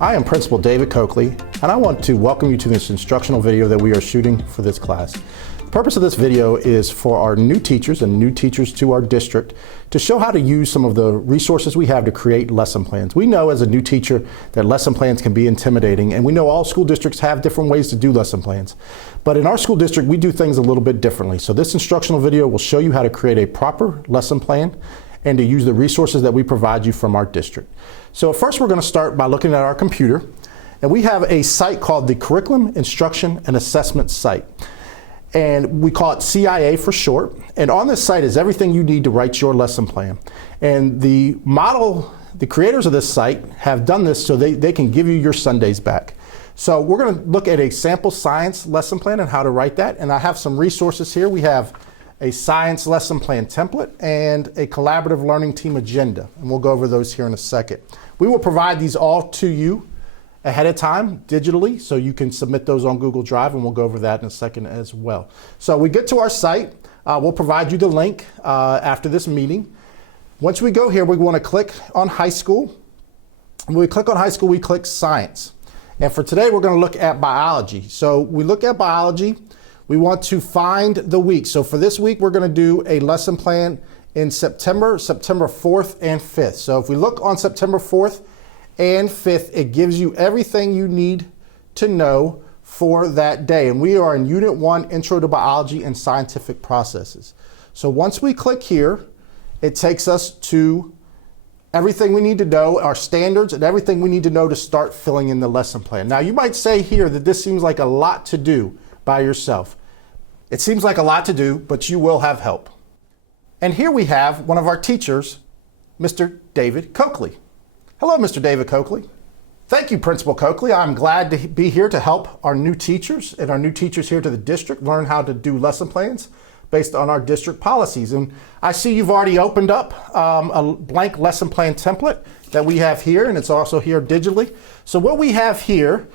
I am Principal David Coccoli, and I want to welcome you to this instructional video that we are shooting for this class. The purpose of this video is for our new teachers and new teachers to our district to show how to use some of the resources we have to create lesson plans. We know as a new teacher that lesson plans can be intimidating, and we know all school districts have different ways to do lesson plans. But in our school district, we do things a little bit differently. So this instructional video will show you how to create a proper lesson plan and to use the resources that we provide you from our district. So first we're going to start by looking at our computer, and we have a site called the Curriculum, Instruction, and Assessment site. And we call it CIA for short. And on this site is everything you need to write your lesson plan. And the creators of this site have done this so they can give you your Sundays back. So we're going to look at a sample science lesson plan and how to write that. And I have some resources here. We have a science lesson plan template and a collaborative learning team agenda. And we'll go over those here in a second. We will provide these all to you ahead of time digitally, so you can submit those on Google Drive, and we'll go over that in a second as well. So we get to our site, we'll provide you the link after this meeting. Once we go here, we want to click on high school. When we click on high school, we click science. And for today, we're going to look at biology. So we look at biology. We want to find the week. So for this week, we're going to do a lesson plan in September 4th and 5th. So if we look on September 4th and 5th, it gives you everything you need to know for that day. And we are in Unit 1, Intro to Biology and Scientific Processes. So once we click here, it takes us to everything we need to know, our standards, and everything we need to know to start filling in the lesson plan. Now, you might say here that this seems like a lot to do by yourself. It seems like a lot to do, but you will have help. And here we have one of our teachers, Mr. David Coccoli. Hello, Mr. David Coccoli. Thank you, Principal Coccoli. I'm glad to be here to help our new teachers and our new teachers here to the district learn how to do lesson plans based on our district policies. And I see you've already opened up a blank lesson plan template that we have here, and it's also here digitally. So what we have here,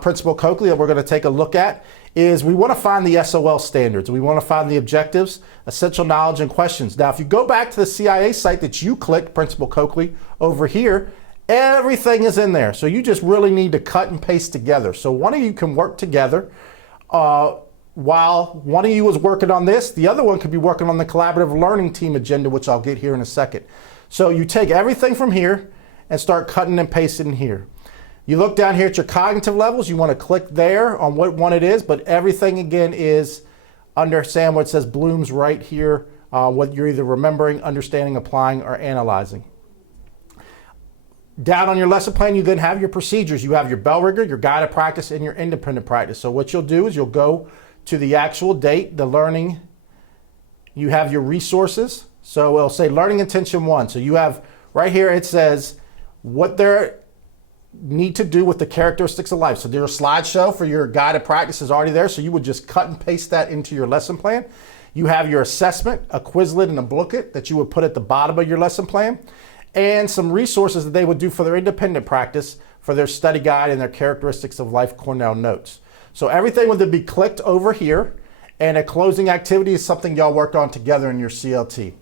Principal Coccoli, that we're going to take a look at is we want to find the SOL standards. We want to find the objectives, essential knowledge, and questions. Now, if you go back to the CIA site that you clicked, Principal Coccoli, over here, everything is in there. So you just really need to cut and paste together. So one of you can work together while one of you is working on this. The other one could be working on the collaborative learning team agenda, which I'll get here in a second. So you take everything from here and start cutting and pasting here. You look down here at your cognitive levels. You want to click there on what one it is, but everything again is under Sam, what says Bloom's right here, what you're either remembering, understanding, applying, or analyzing. Down on your lesson plan, you then have your procedures. You have your bell ringer, your guided practice, and your independent practice. So what you'll do is you'll go to the actual date, the learning. You have your resources. So it'll say learning intention 1. So you have right here, it says what they're need to do with the characteristics of life. So there's a slideshow for your guided practice is already there. So you would just cut and paste that into your lesson plan. You have your assessment, a Quizlet and a booklet that you would put at the bottom of your lesson plan, and some resources that they would do for their independent practice for their study guide and their characteristics of life Cornell notes. So everything would then be clicked over here, and a closing activity is something y'all worked on together in your CLT.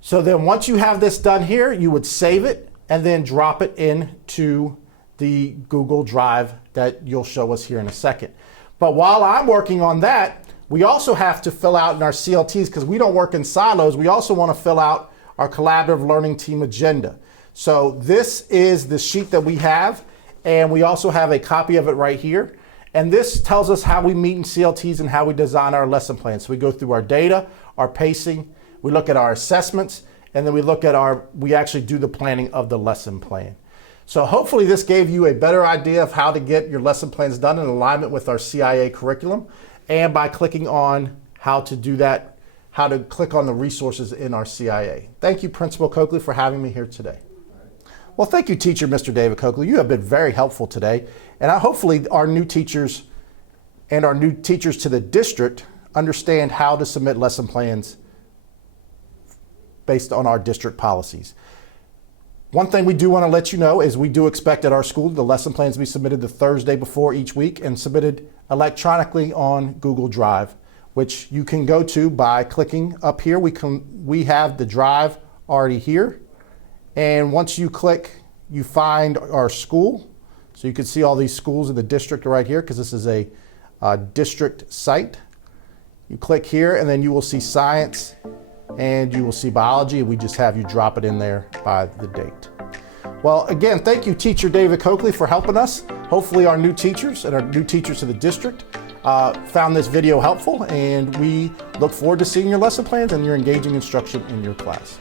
So then once you have this done here, you would save it and then drop it into the Google Drive that you'll show us here in a second. But while I'm working on that, we also have to fill out in our CLTs, because we don't work in silos, we also want to fill out our collaborative learning team agenda. So this is the sheet that we have, and we also have a copy of it right here. And this tells us how we meet in CLTs and how we design our lesson plans. So we go through our data, our pacing, we look at our assessments, and then we actually do the planning of the lesson plan. So hopefully this gave you a better idea of how to get your lesson plans done in alignment with our CIA curriculum. And by clicking on how to do that, how to click on the resources in our CIA. Thank you, Principal Coccoli, for having me here today. Well, thank you, teacher, Mr. David Coccoli. You have been very helpful today. And hopefully our new teachers and our new teachers to the district understand how to submit lesson plans based on our district policies. One thing we do want to let you know is we do expect at our school the lesson plans to be submitted the Thursday before each week and submitted electronically on Google Drive, which you can go to by clicking up here. We have the drive already here. And once you click, you find our school. So you can see all these schools in the district right here because this is a district site. You click here and then you will see science and you will see biology, and we just have you drop it in there by the date. Well, again, thank you, Teacher David Coccoli, for helping us. Hopefully our new teachers and our new teachers to the district found this video helpful, and we look forward to seeing your lesson plans and your engaging instruction in your class.